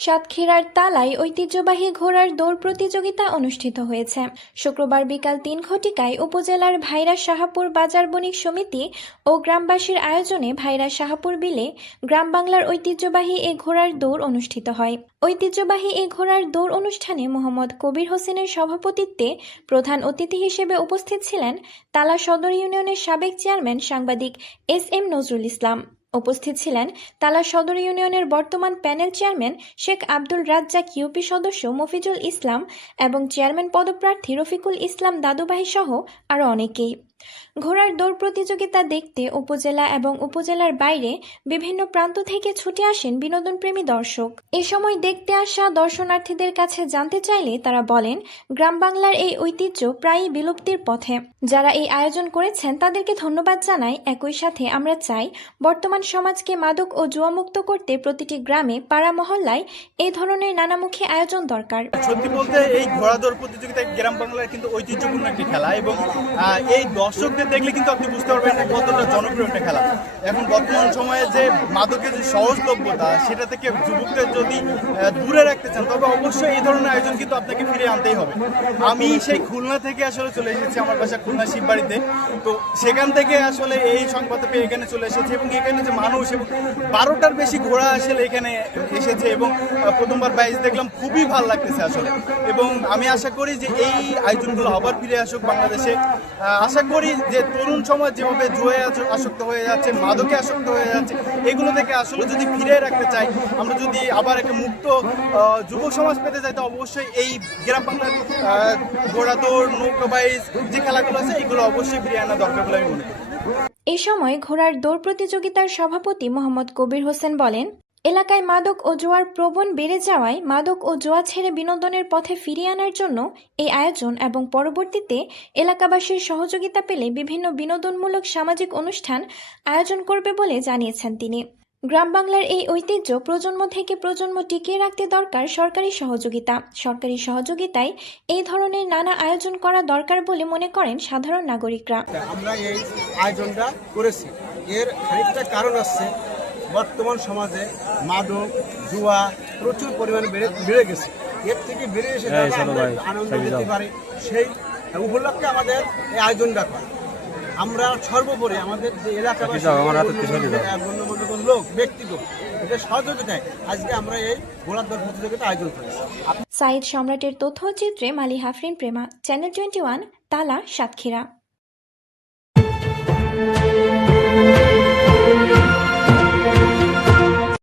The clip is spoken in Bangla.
সাতক্ষীরার তালায় ঐতিহ্যবাহী ঘোড়ার দৌড় প্রতিযোগিতা অনুষ্ঠিত হয়েছে। শুক্রবার বিকাল ৩ ঘটিকায় উপজেলার ভাইরা শাহপুর বাজার বণিক সমিতি ও গ্রামবাসীর আয়োজনে ভাইরা শাহপুর বিলে গ্রাম বাংলার ঐতিহ্যবাহী এ ঘোড়ার দৌড় অনুষ্ঠিত হয়। ঐতিহ্যবাহী এ ঘোড়ার দৌড় অনুষ্ঠানে মোহাম্মদ কবির হোসেনের সভাপতিত্বে প্রধান অতিথি হিসেবে উপস্থিত ছিলেন তালা সদর ইউনিয়নের সাবেক চেয়ারম্যান সাংবাদিক এস.এম. নজরুল ইসলাম। উপস্থিত ছিলেন তালা সদর ইউনিয়নের বর্তমান panel chairman Sheikh Abdul Razzak, UP সদস্য মফিজুল ইসলাম এবং চেয়ারম্যান পদপ্রার্থী রফিকুল ইসলাম দাদুভাই সহ আরও অনেকেই। ঘোড়ার দৌড় প্রতিযোগিতা দেখতে উপজেলা এবং উপজেলার বাইরে বিভিন্ন প্রান্ত থেকে ছুটে আসেন বিনোদনপ্রেমী দর্শক। এ সময় দেখতে আসা দর্শনার্থীদের কাছে জানতে চাইলে তারা বলেন, গ্রাম বাংলার এই ঐতিহ্য প্রায়ই বিলুপ্তির পথে। যারা এই আয়োজন করেছেন তাদেরকে ধন্যবাদ জানাই। একই সাথে আমরা চাই বর্তমান সমাজকে মাদক ও জুয়ামুক্ত করতে প্রতিটি গ্রামে, পাড়া মহল্লায় এই ধরনের নানামুখী আয়োজন দরকার। সত্যি বলতে এই ঘোড়া দৌড় প্রতিযোগিতা গ্রাম বাংলার কিন্তু ঐতিহ্যপূর্ণ একটি খেলা এবং এই দর্শকদের দেখলে কিন্তু আপনি বুঝতে পারবেন যে কতটা জনপ্রিয় একটা খেলা। এখন বর্তমান সময়ে যে মাদকের যে সহজলভ্যতা, সেটা থেকে যুবকদের যদি দূরে রাখতে চান তবে অবশ্যই এই ধরনের আয়োজন কিন্তু আপনাকে ফিরে আনতেই হবে। আমি সেই খুলনা থেকে আসলে চলে এসেছি, আমার বাসা খুলনা শিববাড়িতে, তো সেখান থেকে আসলে এই সংবাদ পেয়ে এখানে চলে এসেছি এবং এখানে যে মানুষ এবং 12টার বেশি ঘোড়া আসলে এখানে এসেছে এবং প্রথমবার বাইজ দেখলাম, খুবই ভালো লাগতেছে আসলে। এবং আমি আশা করি যে এই আয়োজনগুলো আবার ফিরে আসুক বাংলাদেশে। আশা করি যে তরুণ সমাজ যেভাবে জুয়ায় আসক্ত হয়ে যাচ্ছে, মাদকে আসক্ত হয়ে যাচ্ছে, এগুলো থেকে আসলে যদি ফিরে রাখতে চাই, আমরা যদি আবার একটা মুক্ত যুব সমাজ পেতে চাই, তো অবশ্যই এই গ্রাম বাংলার ঘোড়া দৌড়, নৌকাবাইজ যে খেলাগুলো আছে এগুলো অবশ্যই ফিরে আনা দরকার বলে আমি মনে করি। এ সময় ঘোড়ার দৌড় প্রতিযোগিতার সভাপতি মোহাম্মদ কবির হোসেন বলেন, এলাকায় মাদক ও জুয়ার প্রবণ বেড়ে যাওয়ায় মাদক ও জুয়া ছেড়ে বিনোদনের পথে ফিরিয়ে আনার জন্য এই আয়োজন এবং পরবর্তীতে এলাকাবাসীর সহযোগিতা পেলে বিভিন্ন বিনোদনমূলক সামাজিক অনুষ্ঠান আয়োজন করবে বলে জানিয়েছেন তিনি। গ্রাম বাংলার এই ঐতিহ্য প্রজন্ম থেকে প্রজন্ম টিকিয়ে রাখতে দরকার সরকারি সহযোগিতা। সরকারি সহযোগিতায় এই ধরনের নানা আয়োজন করা দরকার বলে মনে করেন সাধারণ নাগরিকরা। আমরা এই আয়োজনটা করেছি, এর খানিকটা কারণ আছে, বর্তমান সমাজে মাদক জুয়া প্রচুর পরিমাণে বেড়ে গেছে। এর থেকে বেড়ে এসে আনন্দ দিতে পারে সেই উপলক্ষে আমাদের এই আয়োজনটা করে। আমরা সর্বোপরি আমাদের যে এলাকাবাসী গণ্যমান্য লোক ব্যক্তিগত এদের সহযোগিতায় আজকে আমরা এই ঘোড়া দৌড় প্রতিযোগিতা আয়োজন করেছি। সাইদ সম্রাটের তথ্যচিত্রে মালি হাফরিন প্রেমা, চ্যানেল 21, তালা, সাতক্ষীরা।